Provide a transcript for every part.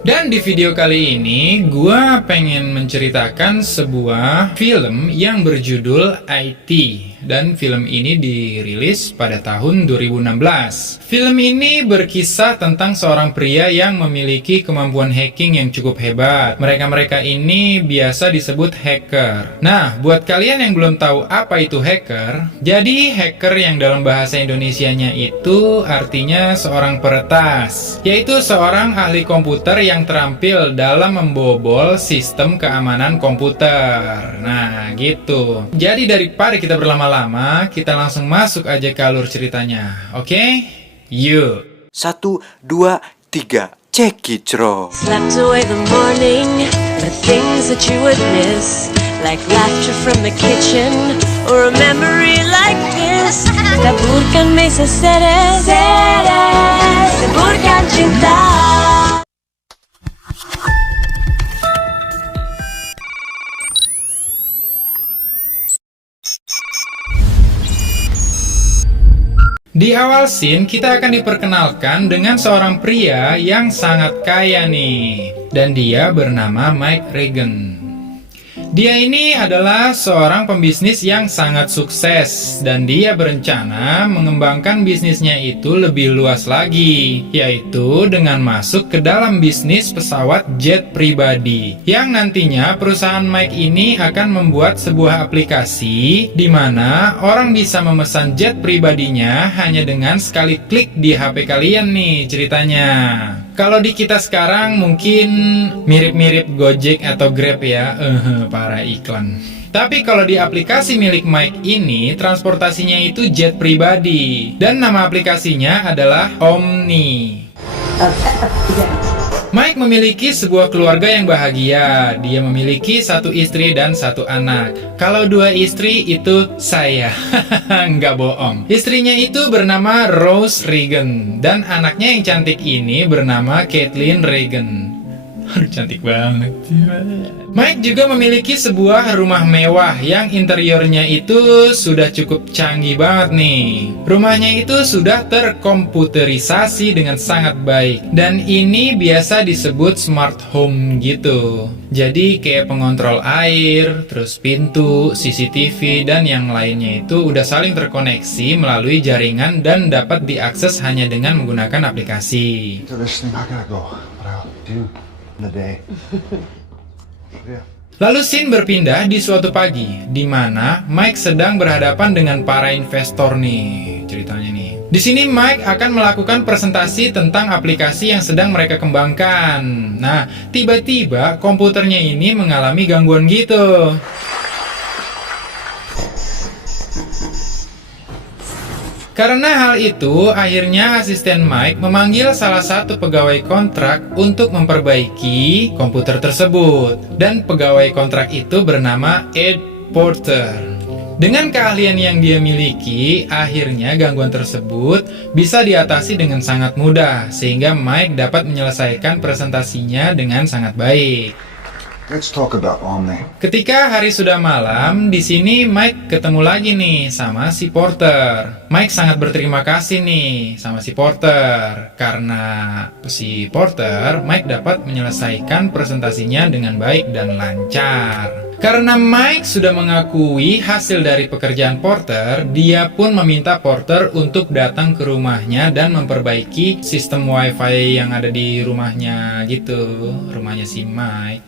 Dan di video kali ini, gua pengen menceritakan sebuah film yang berjudul IT. Dan film ini dirilis pada tahun 2016. Film ini berkisah tentang seorang pria yang memiliki kemampuan hacking yang cukup hebat. Mereka-mereka ini biasa disebut hacker. Nah, buat kalian yang belum tahu apa itu hacker, jadi hacker yang dalam bahasa Indonesianya itu artinya seorang peretas, yaitu seorang ahli komputer yang terampil dalam membobol sistem keamanan komputer. Nah, gitu. Jadi daripada kita berlama-lama, kita langsung masuk aja ke alur ceritanya. Oke? Yuk. 1, 2, 3, cekicro. Slept away the morning, the things that you would miss, like laughter from the kitchen, or a memory like this. Taburkan mesa seres, taburkan cinta. Di awal scene, kita akan diperkenalkan dengan seorang pria yang sangat kaya nih. Dan dia bernama Mike Regan. Dia ini adalah seorang pembisnis yang sangat sukses. Dan dia berencana mengembangkan bisnisnya itu lebih luas lagi, yaitu dengan masuk ke dalam bisnis pesawat jet pribadi. Yang nantinya perusahaan Mike ini akan membuat sebuah aplikasi di mana orang bisa memesan jet pribadinya hanya dengan sekali klik di HP kalian nih ceritanya. Kalau di kita sekarang mungkin mirip-mirip Gojek atau Grab ya, para iklan. Tapi kalau di aplikasi milik Mike ini, transportasinya itu jet pribadi. Dan nama aplikasinya adalah Omni. Mike memiliki sebuah keluarga yang bahagia. Dia memiliki 1 istri dan 1 anak. Kalau 2 istri itu saya. Nggak bohong. Istrinya itu bernama Rose Regan. Dan anaknya yang cantik ini bernama Caitlin Regan. Aduh, cantik banget. Mike juga memiliki sebuah rumah mewah yang interiornya itu sudah cukup canggih banget nih. Rumahnya itu sudah terkomputerisasi dengan sangat baik. Dan ini biasa disebut smart home gitu. Jadi kayak pengontrol air, terus pintu, CCTV, dan yang lainnya itu udah saling terkoneksi melalui jaringan dan dapat diakses hanya dengan menggunakan aplikasi. So this thing, I gotta go, but I'll do the day. Yeah. Lalu scene berpindah di suatu pagi, di mana Mike sedang berhadapan dengan para investor nih, ceritanya nih. Di sini Mike akan melakukan presentasi tentang aplikasi yang sedang mereka kembangkan. Nah, tiba-tiba komputernya ini mengalami gangguan gitu. Karena hal itu, akhirnya asisten Mike memanggil salah satu pegawai kontrak untuk memperbaiki komputer tersebut. Dan pegawai kontrak itu bernama Ed Porter. Dengan keahlian yang dia miliki, akhirnya gangguan tersebut bisa diatasi dengan sangat mudah, sehingga Mike dapat menyelesaikan presentasinya dengan sangat baik. Let's talk about Omni. Ketika hari sudah malam, di sini Mike ketemu lagi nih sama si Porter. Mike sangat berterima kasih nih sama si Porter. Karena si Porter, Mike dapat menyelesaikan presentasinya dengan baik dan lancar. Karena Mike sudah mengakui hasil dari pekerjaan Porter, dia pun meminta Porter untuk datang ke rumahnya dan memperbaiki sistem wifi yang ada di rumahnya gitu. Rumahnya si Mike.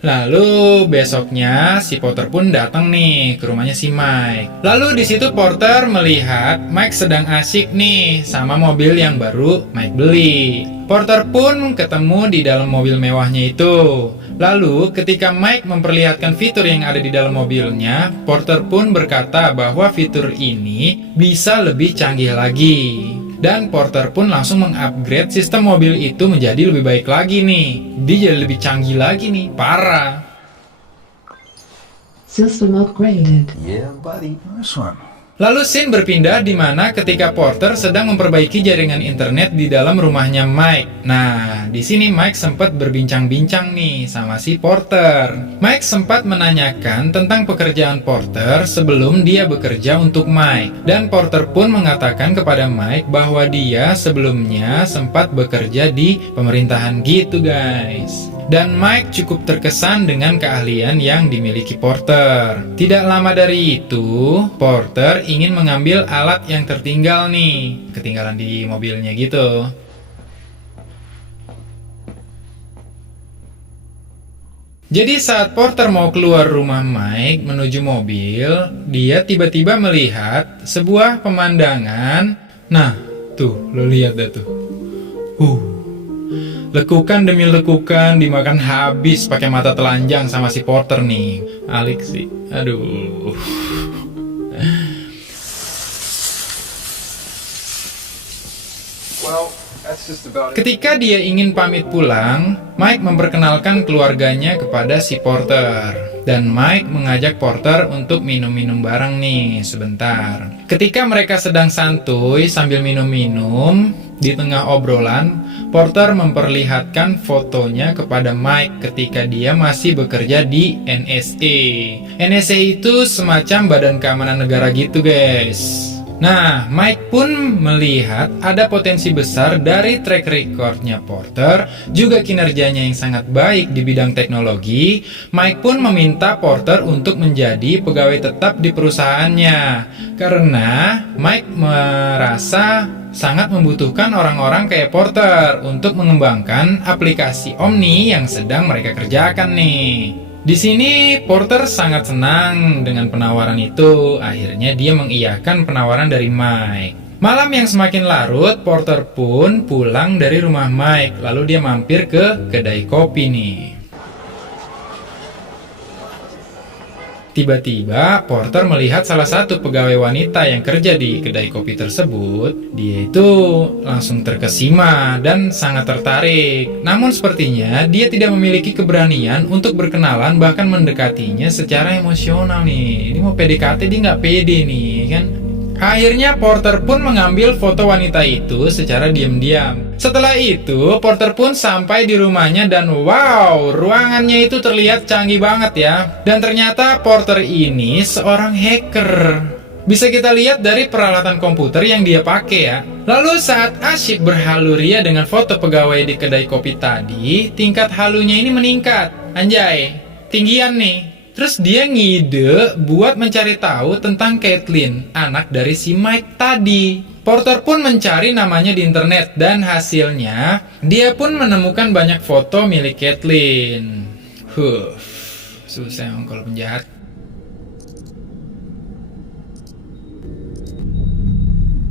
Lalu besoknya si Porter pun datang nih ke rumahnya si Mike. Lalu di situ Porter melihat Mike sedang asyik nih sama mobil yang baru Mike beli. Porter pun ketemu di dalam mobil mewahnya itu. Lalu ketika Mike memperlihatkan fitur yang ada di dalam mobilnya, Porter pun berkata bahwa fitur ini bisa lebih canggih lagi. Dan Porter pun langsung mengupgrade sistem mobil itu menjadi lebih baik lagi nih. Dia jadi lebih canggih lagi nih, parah. System upgraded. Yeah, buddy. This one. Lalu scene berpindah di mana ketika Porter sedang memperbaiki jaringan internet di dalam rumahnya Mike. Nah, di sini Mike sempat berbincang-bincang nih sama si Porter. Mike sempat menanyakan tentang pekerjaan Porter sebelum dia bekerja untuk Mike. Dan Porter pun mengatakan kepada Mike bahwa dia sebelumnya sempat bekerja di pemerintahan gitu guys. Dan Mike cukup terkesan dengan keahlian yang dimiliki Porter. Tidak lama dari itu, Porter ingin mengambil alat yang tertinggal nih, ketinggalan di mobilnya gitu. Jadi saat Porter mau keluar rumah Mike menuju mobil, dia tiba-tiba melihat sebuah pemandangan. Nah, tuh, lo lihat dah tuh. Lekukan demi lekukan dimakan habis pakai mata telanjang sama si Porter nih. Alik sih. Aduh. Well, that's just about it. Ketika dia ingin pamit pulang, Mike memperkenalkan keluarganya kepada si Porter. Dan Mike mengajak Porter untuk minum-minum bareng nih sebentar. Ketika mereka sedang santuy sambil minum-minum, di tengah obrolan, Porter memperlihatkan fotonya kepada Mike ketika dia masih bekerja di NSA. NSA itu semacam badan keamanan negara gitu guys. Nah, Mike pun melihat ada potensi besar dari track recordnya Porter, juga kinerjanya yang sangat baik di bidang teknologi. Mike pun meminta Porter untuk menjadi pegawai tetap di perusahaannya, karena Mike merasa sangat membutuhkan orang-orang kayak Porter untuk mengembangkan aplikasi Omni yang sedang mereka kerjakan nih. Di sini Porter sangat senang dengan penawaran itu. Akhirnya dia mengiyakan penawaran dari Mike. Malam yang semakin larut, Porter pun pulang dari rumah Mike. Lalu dia mampir ke kedai kopi nih. Tiba-tiba Porter melihat salah satu pegawai wanita yang kerja di kedai kopi tersebut. Dia itu langsung terkesima dan sangat tertarik. Namun sepertinya dia tidak memiliki keberanian untuk berkenalan bahkan mendekatinya secara emosional nih. Ini mau PDKT dia nggak pede nih kan. Akhirnya Porter pun mengambil foto wanita itu secara diam-diam. Setelah itu, Porter pun sampai di rumahnya dan wow, ruangannya itu terlihat canggih banget ya. Dan ternyata Porter ini seorang hacker. Bisa kita lihat dari peralatan komputer yang dia pakai ya. Lalu saat asyik berhaluria dengan foto pegawai di kedai kopi tadi, tingkat halunya ini meningkat. Anjay, tinggian nih. Terus dia ngide buat mencari tahu tentang Caitlin, anak dari si Mike tadi. Porter pun mencari namanya di internet dan hasilnya dia pun menemukan banyak foto milik Caitlin. Susah emang kalau penjahat.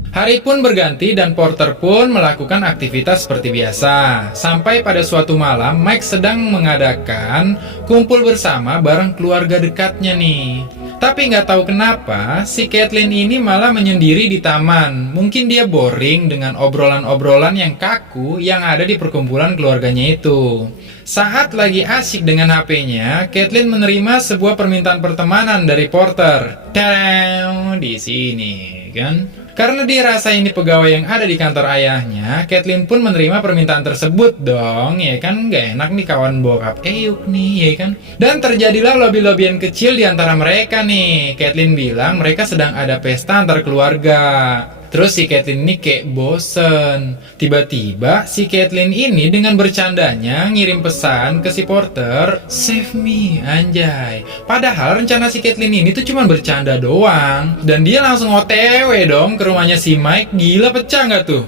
Hari pun berganti dan Porter pun melakukan aktivitas seperti biasa. Sampai pada suatu malam, Mike sedang mengadakan kumpul bersama bareng keluarga dekatnya nih. Tapi nggak tahu kenapa, si Caitlin ini malah menyendiri di taman. Mungkin dia boring dengan obrolan-obrolan yang kaku yang ada di perkumpulan keluarganya itu. Saat lagi asyik dengan HP-nya, Caitlin menerima sebuah permintaan pertemanan dari Porter. Tadam! Di sini, kan? Karena dia rasa ini pegawai yang ada di kantor ayahnya, Caitlin pun menerima permintaan tersebut dong, ya kan? Gak enak nih kawan bokap Eyuk nih, ya kan? Dan terjadilah lobby-lobbyan kecil di antara mereka nih. Caitlin bilang mereka sedang ada pesta antar keluarga. Terus si Caitlin ini kayak bosen. Tiba-tiba si Caitlin ini dengan bercandanya ngirim pesan ke si Porter, "Save me, anjay." Padahal rencana si Caitlin ini tuh cuma bercanda doang. Dan dia langsung OTW dong ke rumahnya si Mike. Gila, pecah nggak tuh?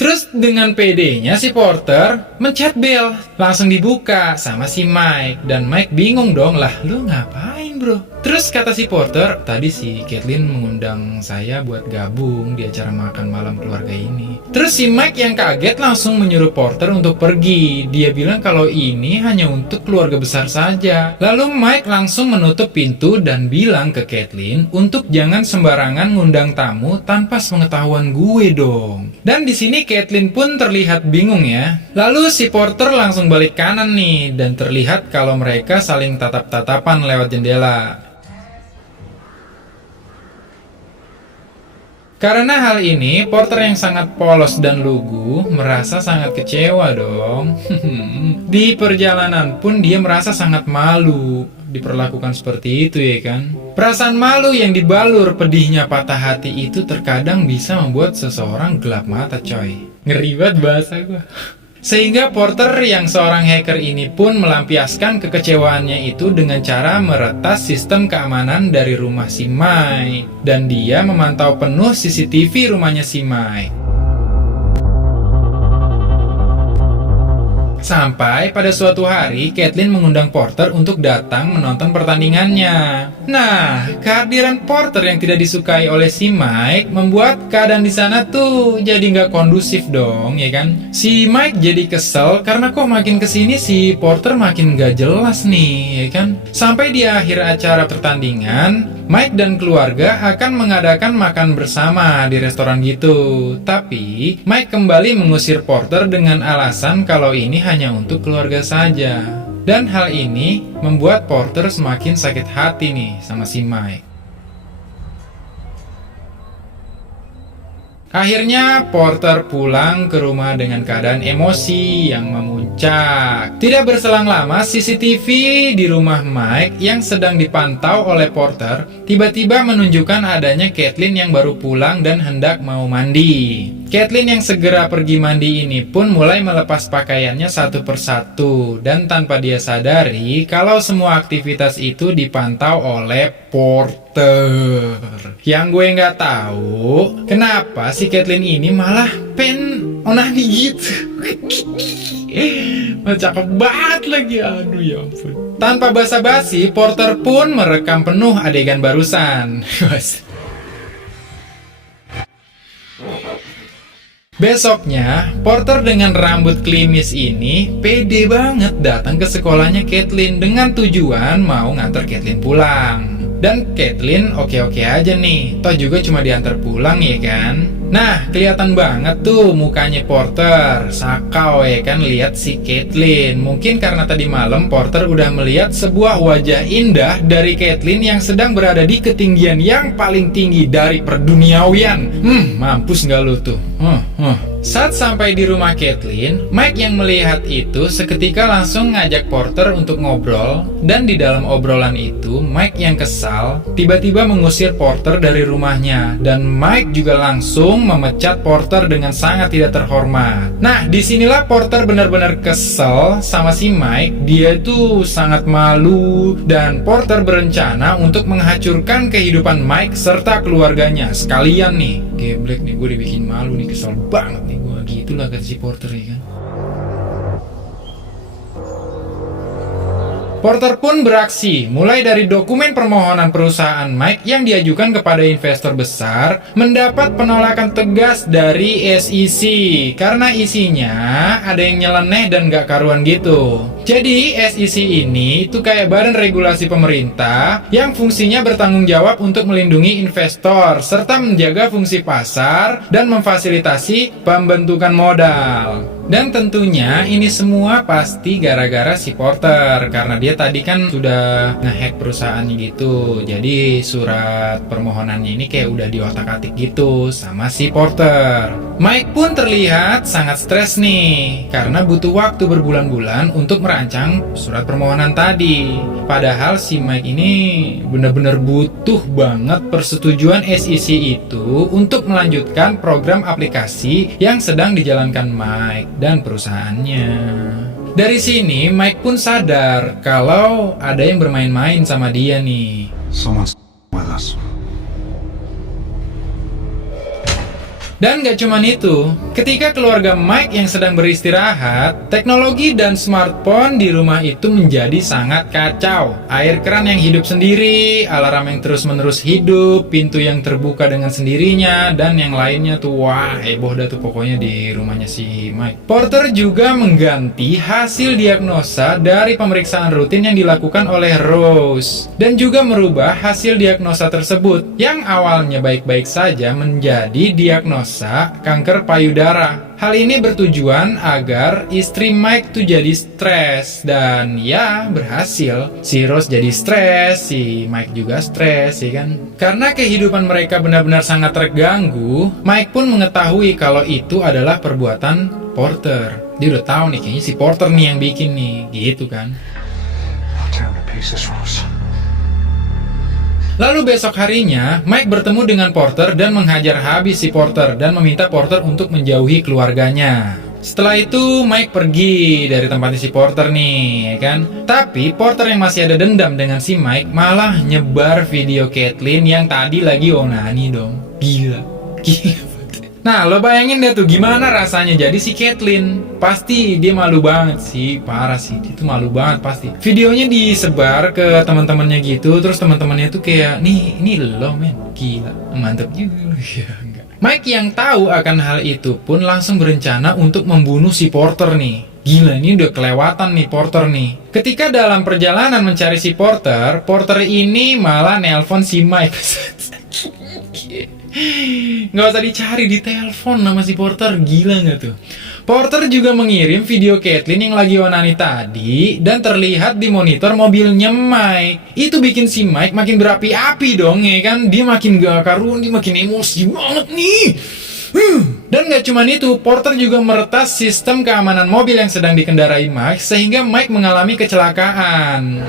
Terus dengan PD-nya si Porter mencet bel. Langsung dibuka sama si Mike. Dan Mike bingung dong, lah lu ngapain bro? Terus kata si Porter, tadi si Caitlin mengundang saya buat gabung di acara makan malam keluarga ini. Terus si Mike yang kaget langsung menyuruh Porter untuk pergi. Dia bilang kalau ini hanya untuk keluarga besar saja. Lalu Mike langsung menutup pintu dan bilang ke Caitlin untuk jangan sembarangan ngundang tamu tanpa sepengetahuan gue dong. Dan di sini Caitlin pun terlihat bingung ya. Lalu si Porter langsung balik kanan nih dan terlihat kalau mereka saling tatap-tatapan lewat jendela. Karena hal ini, Porter yang sangat polos dan lugu merasa sangat kecewa dong. Di perjalanan pun dia merasa sangat malu diperlakukan seperti itu ya kan. Perasaan malu yang dibalur pedihnya patah hati itu terkadang bisa membuat seseorang gelap mata coy. Ngeri banget bahasa gue. Sehingga Porter yang seorang hacker ini pun melampiaskan kekecewaannya itu dengan cara meretas sistem keamanan dari rumah si Mike. Dan dia memantau penuh CCTV rumahnya si Mike. Sampai pada suatu hari, Caitlin mengundang Porter untuk datang menonton pertandingannya. Nah, kehadiran Porter yang tidak disukai oleh si Mike membuat keadaan di sana tuh jadi nggak kondusif dong, ya kan? Si Mike jadi kesel karena kok makin kesini si Porter makin nggak jelas nih, ya kan? Sampai di akhir acara pertandingan, Mike dan keluarga akan mengadakan makan bersama di restoran gitu. Tapi, Mike kembali mengusir Porter dengan alasan kalau ini hanya untuk keluarga saja. Dan hal ini membuat Porter semakin sakit hati nih sama si Mike. Akhirnya Porter pulang ke rumah dengan keadaan emosi yang memuncak. Tidak berselang lama, CCTV di rumah Mike yang sedang dipantau oleh Porter tiba-tiba menunjukkan adanya Caitlin yang baru pulang dan hendak mau mandi. Caitlin yang segera pergi mandi ini pun mulai melepas pakaiannya satu persatu dan tanpa dia sadari kalau semua aktivitas itu dipantau oleh Porter. Yang gue nggak tahu kenapa si Caitlin ini malah onani gitu. Cakep banget lagi, aduh ya ampun. Tanpa basa-basi, Porter pun merekam penuh adegan barusan. Besoknya, Porter dengan rambut klimis ini pede banget datang ke sekolahnya Caitlin dengan tujuan mau nganter Caitlin pulang. Dan Caitlin oke-oke aja nih, toh juga cuma diantar pulang ya kan. Nah, kelihatan banget tuh mukanya Porter, sakau ya kan lihat si Caitlin. Mungkin karena tadi malam Porter udah melihat sebuah wajah indah dari Caitlin yang sedang berada di ketinggian yang paling tinggi dari perduniawian. Mampus nggak lu tuh? Saat sampai di rumah Caitlin, Mike yang melihat itu seketika langsung ngajak Porter untuk ngobrol. Dan di dalam obrolan itu, Mike yang kesal tiba-tiba mengusir Porter dari rumahnya. Dan Mike juga langsung memecat Porter dengan sangat tidak terhormat. Nah, disinilah Porter benar-benar kesel sama si Mike. Dia itu sangat malu dan Porter berencana untuk menghancurkan kehidupan Mike serta keluarganya. Sekalian nih, geblek nih, gue dibikin malu nih, kesel banget nih gue. Gitulah kata si Porter ya kan. Porter pun beraksi, mulai dari dokumen permohonan perusahaan Mike yang diajukan kepada investor besar, mendapat penolakan tegas dari SEC, karena isinya ada yang nyeleneh dan gak karuan gitu. Jadi SEC ini itu kayak badan regulasi pemerintah yang fungsinya bertanggung jawab untuk melindungi investor, serta menjaga fungsi pasar dan memfasilitasi pembentukan modal. Dan tentunya ini semua pasti gara-gara si Porter, karena dia tadi kan sudah ngehack perusahaannya gitu. Jadi surat permohonannya ini kayak udah diotak-atik gitu sama si Porter. Mike pun terlihat sangat stres nih, karena butuh waktu berbulan-bulan untuk merancang surat permohonan tadi. Padahal si Mike ini benar-benar butuh banget persetujuan SEC itu untuk melanjutkan program aplikasi yang sedang dijalankan Mike dan perusahaannya. Dari sini Mike pun sadar kalau ada yang bermain-main sama dia nih. Someone's with us. Dan gak cuman itu, ketika keluarga Mike yang sedang beristirahat, teknologi dan smartphone di rumah itu menjadi sangat kacau. Air keran yang hidup sendiri, alarm yang terus-menerus hidup, pintu yang terbuka dengan sendirinya, dan yang lainnya tuh, wah heboh dah tuh pokoknya di rumahnya si Mike. Porter juga mengganti hasil diagnosa dari pemeriksaan rutin yang dilakukan oleh Rose, dan juga merubah hasil diagnosa tersebut yang awalnya baik-baik saja menjadi diagnosa kanker payudara. Hal ini bertujuan agar istri Mike tuh jadi stres, dan ya berhasil. Si Rose jadi stres, si Mike juga stres, ya kan? Karena kehidupan mereka benar-benar sangat terganggu, Mike pun mengetahui kalau itu adalah perbuatan Porter. Dia udah tahu nih, kayaknya si Porter nih yang bikin nih, gitu kan? I'll tear him to pieces, Rose. Lalu besok harinya, Mike bertemu dengan Porter dan menghajar habis si Porter dan meminta Porter untuk menjauhi keluarganya. Setelah itu, Mike pergi dari tempatnya si Porter nih, ya kan? Tapi Porter yang masih ada dendam dengan si Mike malah nyebar video Caitlyn yang tadi lagi onani dong. Gila. Nah, lo bayangin deh tuh gimana rasanya jadi si Caitlyn. Pasti dia malu banget sih, parah sih. Dia tuh malu banget pasti. Videonya disebar ke teman-temannya gitu, terus teman-temannya tuh kayak, "Nih lo men, gila, mantep juga." Ya, enggak. Mike yang tahu akan hal itu pun langsung berencana untuk membunuh si Porter nih. Gila, ini udah kelewatan nih Porter nih. Ketika dalam perjalanan mencari si Porter, Porter ini malah nelpon si Mike. Nggak usah dicari, di telepon nama si Porter. Gila nggak tuh? Porter juga mengirim video Caitlyn yang lagi onani tadi dan terlihat di monitor mobilnya Mike. Itu bikin si Mike makin berapi-api dong, ya kan? Dia makin gak karuan, dia makin emosi banget nih. Dan gak cuman itu, Porter juga meretas sistem keamanan mobil yang sedang dikendarai Mike sehingga Mike mengalami kecelakaan.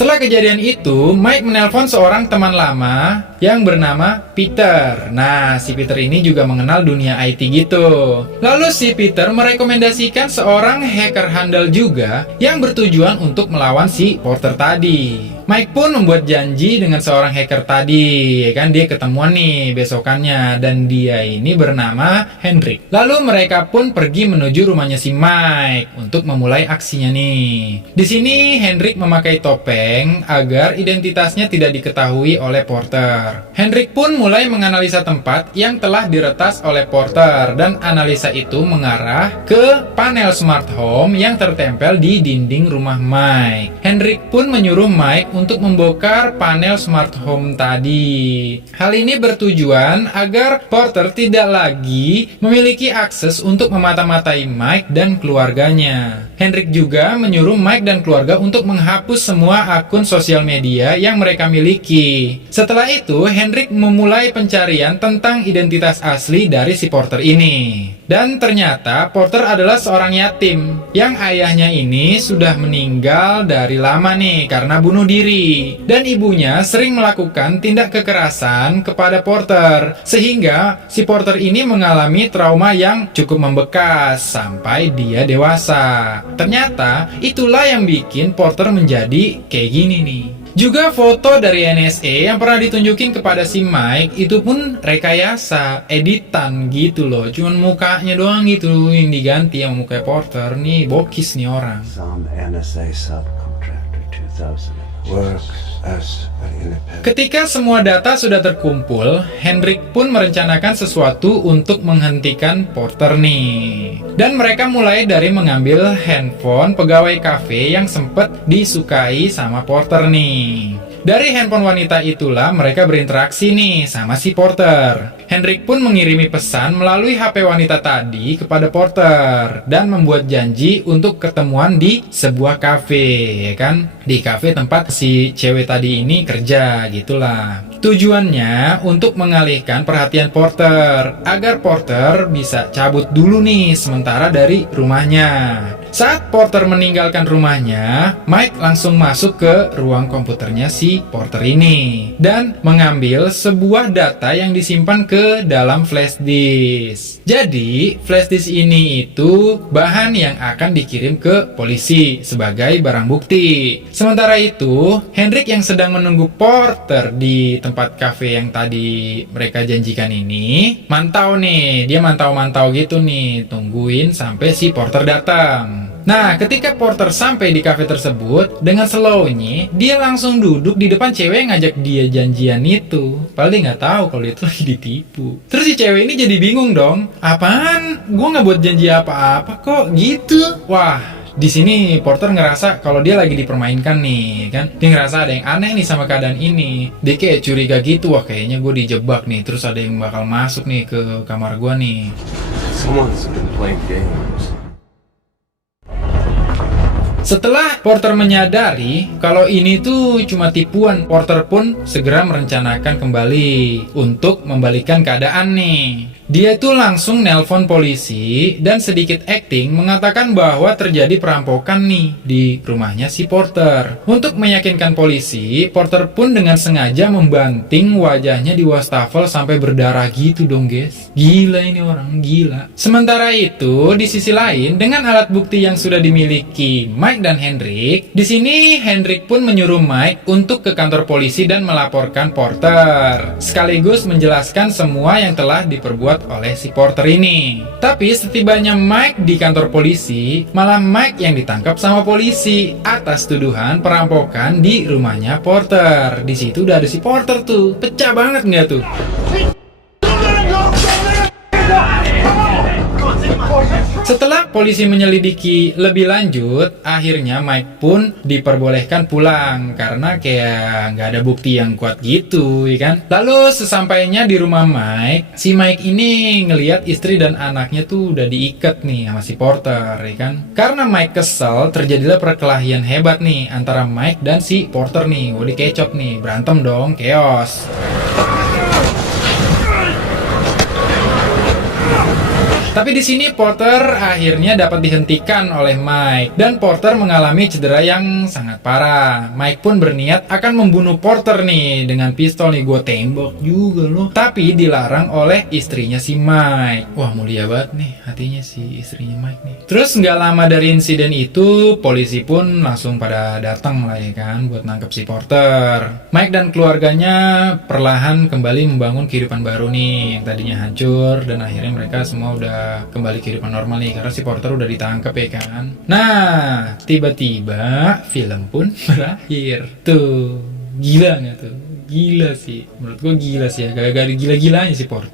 Setelah kejadian itu, Mike menelpon seorang teman lama yang bernama Peter. Nah, si Peter ini juga mengenal dunia IT gitu. Lalu si Peter merekomendasikan seorang hacker handal juga yang bertujuan untuk melawan si Porter tadi. Mike pun membuat janji dengan seorang hacker tadi, ya kan? Dia ketemuan nih besokannya, dan dia ini bernama Hendrik. Lalu mereka pun pergi menuju rumahnya si Mike untuk memulai aksinya nih. Di sini Hendrik memakai topeng agar identitasnya tidak diketahui oleh Porter. Hendrik pun mulai menganalisa tempat yang telah diretas oleh Porter, dan analisa itu mengarah ke panel smart home yang tertempel di dinding rumah Mike. Hendrik pun menyuruh Mike untuk membongkar panel smart home tadi. Hal ini bertujuan agar Porter tidak lagi memiliki akses untuk memata-matai Mike dan keluarganya. Hendrik juga menyuruh Mike dan keluarga untuk menghapus semua akun sosial media yang mereka miliki. Setelah itu, Hendrik memulai pencarian tentang identitas asli dari si Porter ini. Dan ternyata Porter adalah seorang yatim yang ayahnya ini sudah meninggal dari lama nih karena bunuh diri. Dan ibunya sering melakukan tindak kekerasan kepada Porter, sehingga si Porter ini mengalami trauma yang cukup membekas sampai dia dewasa. Ternyata itulah yang bikin Porter menjadi kayak gini nih. Juga foto dari NSA yang pernah ditunjukin kepada si Mike itu pun rekayasa, editan gitu loh. Cuman mukanya doang gitu yang diganti sama muka Porter. Nih bokis nih orang. Some NSA subcontractor 2000 works as an independent. Ketika semua data sudah terkumpul, Hendrik pun merencanakan sesuatu untuk menghentikan Porter nih. Dan mereka mulai dari mengambil handphone pegawai kafe yang sempat disukai sama Porter nih. Dari handphone wanita itulah mereka berinteraksi nih sama si Porter. Hendrik pun mengirimi pesan melalui HP wanita tadi kepada Porter dan membuat janji untuk ketemuan di sebuah kafe, ya kan? Di kafe tempat si cewek tadi ini kerja, gitulah. Tujuannya untuk mengalihkan perhatian Porter agar Porter bisa cabut dulu nih sementara dari rumahnya. Saat Porter meninggalkan rumahnya, Mike langsung masuk ke ruang komputernya si Porter ini dan mengambil sebuah data yang disimpan ke dalam flash disk. Jadi, flash disk ini itu bahan yang akan dikirim ke polisi sebagai barang bukti. Sementara itu, Hendrik yang sedang menunggu Porter di tempat kafe yang tadi mereka janjikan ini, mantau nih, dia mantau-mantau gitu nih, tungguin sampai si Porter datang. Nah, ketika Porter sampai di kafe tersebut, dengan slownya, dia langsung duduk di depan cewek yang ngajak dia janjian itu. Padahal dia nggak tahu kalau itu lagi ditipu. Terus si cewek ini jadi bingung dong. Apaan? Gua nggak buat janji apa-apa kok, gitu. Wah, di sini Porter ngerasa kalau dia lagi dipermainkan nih, kan? Dia ngerasa ada yang aneh nih sama keadaan ini. Dia kayak curiga gitu, wah kayaknya gue dijebak nih. Terus ada yang bakal masuk nih ke kamar gue nih. Someone's been playing games. Setelah Porter menyadari kalau ini tuh cuma tipuan, Porter pun segera merencanakan kembali untuk membalikan keadaan nih. Dia tuh langsung nelpon polisi dan sedikit acting mengatakan bahwa terjadi perampokan nih di rumahnya si Porter. Untuk meyakinkan polisi, Porter pun dengan sengaja membanting wajahnya di wastafel sampai berdarah gitu dong guys. Gila ini orang, gila. Sementara itu, di sisi lain, dengan alat bukti yang sudah dimiliki Mike dan Hendrik, di sini Hendrik pun menyuruh Mike untuk ke kantor polisi dan melaporkan Porter, sekaligus menjelaskan semua yang telah diperbuat oleh si Porter ini. Tapi setibanya Mike di kantor polisi, malah Mike yang ditangkap sama polisi atas tuduhan perampokan di rumahnya Porter. Di situ udah ada si Porter tuh, pecah banget nggak tuh? Setelah polisi menyelidiki lebih lanjut, akhirnya Mike pun diperbolehkan pulang karena kayak nggak ada bukti yang kuat gitu, ya kan? Lalu sesampainya di rumah Mike, si Mike ini ngelihat istri dan anaknya tuh udah diikat nih sama si Porter, ya kan? Karena Mike kesel, terjadilah perkelahian hebat nih antara Mike dan si Porter nih. Udah dikecok nih, berantem dong, chaos. Tapi di sini Porter akhirnya dapat dihentikan oleh Mike dan Porter mengalami cedera yang sangat parah. Mike pun berniat akan membunuh Porter nih dengan pistol nih, gue tembak juga loh. Tapi dilarang oleh istrinya si Mike. Wah mulia banget nih hatinya si istrinya Mike nih. Terus nggak lama dari insiden itu, polisi pun langsung pada datang lah ya kan buat nangkep si Porter. Mike dan keluarganya perlahan kembali membangun kehidupan baru nih yang tadinya hancur dan akhirnya mereka semua udah kembali kehidupan normal nih karena si Porter udah ditangkap ya kan. Nah, tiba-tiba film pun berakhir. Tuh, gila nggak tuh? Gila sih. Menurut gue gila sih ya. Gak gila-gilanya si Porter.